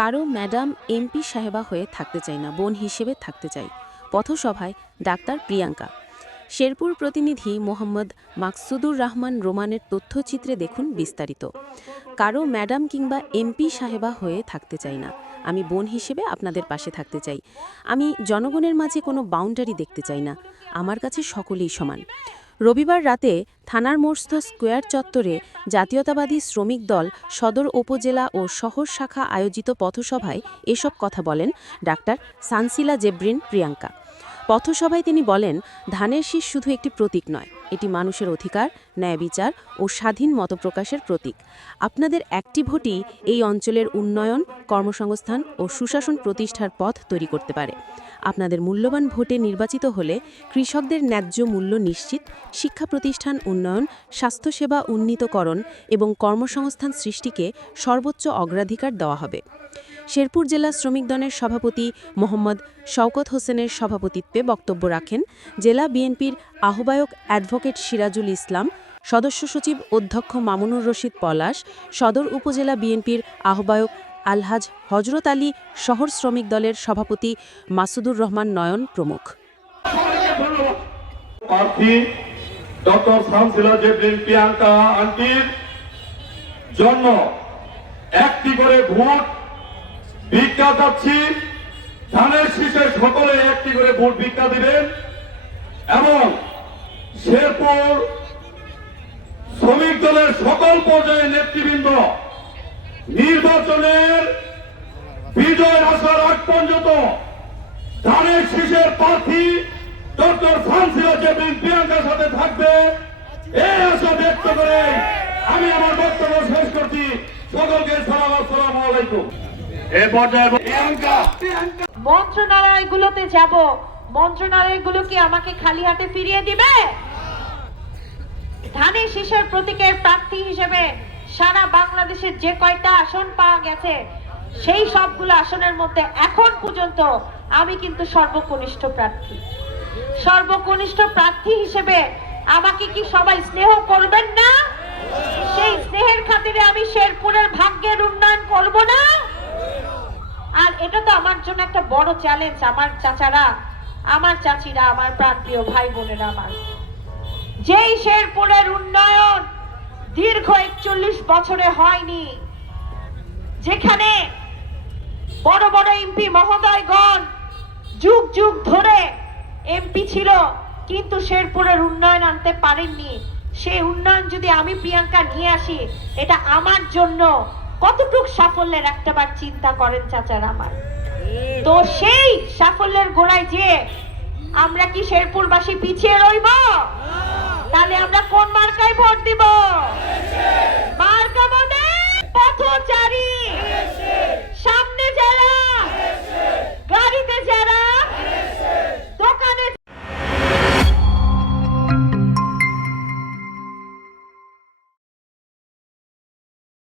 কারও madam, MP সাহেবা হয়ে থাকতে চাই না, বোন হিসেবে থাকতে চাই। পথসভায় ডাক্তার প্রিয়াঙ্কা। শেরপুর প্রতিনিধি মোহাম্মদ মাকসুদুর রহমান রোমানের তথ্যচিত্রে দেখুন বিস্তারিত। কারও ম্যাডাম কিংবা এমপি সাহেবা হয়ে থাকতে চাই না, আমি বোন হিসেবে আপনাদের পাশে থাকতে চাই। আমি জনগণের মাঝে কোনো বাউন্ডারি দেখতে চাই না, আমার কাছে সকলেই সমান। রবিবার রাতে থানার মোর্স্থ স্কোয়ার চত্বরে জাতীয়তাবাদী শ্রমিক দল সদর উপজেলা ও শহর শাখা আয়োজিত পথসভায় এসব কথা বলেন ডাক্তার সানসিলা জেব্রিন প্রিয়াঙ্কা। পথসভায় তিনি বলেন, ধানের শীষ শুধু একটি প্রতীক নয়, এটি মানুষের অধিকার, ন্যায় বিচার ও স্বাধীন মতপ্রকাশের প্রতীক। আপনাদের একটি ভোটই এই অঞ্চলের উন্নয়ন, কর্মসংস্থান ও সুশাসন প্রতিষ্ঠার পথ তৈরি করতে পারে। আপনাদের মূল্যবান ভোটে নির্বাচিত হলে কৃষকদের ন্যায্য মূল্য নিশ্চিত, শিক্ষা প্রতিষ্ঠান উন্নয়ন, স্বাস্থ্যসেবা উন্নীতকরণ এবং কর্মসংস্থান সৃষ্টিকে সর্বোচ্চ অগ্রাধিকার দেওয়া হবে। শেরপুর জেলা শ্রমিক দলের সভাপতি মোহাম্মদ শওকত হোসেনের সভাপতিত্বে বক্তব্য রাখেন জেলা বিএনপির আহ্বায়ক অ্যাডভোকেট সিরাজুল ইসলাম, সদস্য সচিব অধ্যক্ষ মামুনুর রশিদ পলাশ, সদর উপজেলা বিএনপির আহ্বায়ক আলহাজ হজরত আলী, শহর শ্রমিক দলের সভাপতি মাসুদুর রহমান নয়ন প্রমুখ। জন্য একটি করে ভোট ভিক্ষা চাচ্ছি। ধানের শীষে সকলে একটি করে ভোট ভিক্ষা দিবেন এবং শেরপুর শ্রমিক দলের সকল পর্যায়ের নেতৃবৃন্দ নির্বাচনের বিজয় আসার আগ পর্যন্ত ধানের শীষের প্রার্থী ডক্টর ফ্রান্সিলা জেবিন প্রিয়াঙ্কার সাথে থাকবে। এই আশা ব্যক্ত করে আমি আমার বক্তব্য শেষ করছি। সকলকে সালাম, আসসালাম আলাইকুম। মন্ত্রণালয়গুলোতে যাব। মন্ত্রণালয়গুলো কি আমাকে খালি হাতে ফিরিয়ে দিবে? ধানের শীষের প্রতীকের প্রার্থী হিসেবে সারা বাংলাদেশের যে কয়টা আসন পাওয়া গেছে সেই সবগুলো আসনের মধ্যে এখন পর্যন্ত আমি কিন্তু সর্বকনিষ্ঠ প্রার্থী। সর্বকনিষ্ঠ প্রার্থী হিসেবে আমাকে কি সবাই স্নেহ করবেন না? সেই স্নেহের খাতিরে আমি শেরপুরের ভাগ্যের উন্নয়ন করব না আর এটা তো আমার জন্য একটা বড় চ্যালেঞ্জ আমার চাচারা, আমার চাচিরা, আমার প্রাণপ্রিয় ভাই বোনেরা আমার। যেই শেরপুরের উন্নয়ন দীর্ঘ একচল্লিশ বছরে হয়নি, যেখানে বড় বড় এমপি মহোদয়গণ যুগ যুগ ধরে এমপি ছিল, কিন্তু শেরপুরের উন্নয়ন আনতে পারেননি। সেই উন্নয়ন যদি আমি প্রিয়াঙ্কা নিয়ে আসি, এটা আমার জন্য কতটুক সাফল্যের একটাবার চিন্তা করেন চাচার আমার। তো সেই সাফল্যের গোড়ায় যে আমরা কি শেরপুরবাসী পিছিয়ে রইব? তাহলে আমরা কোন মার্কায় ভোট দিব?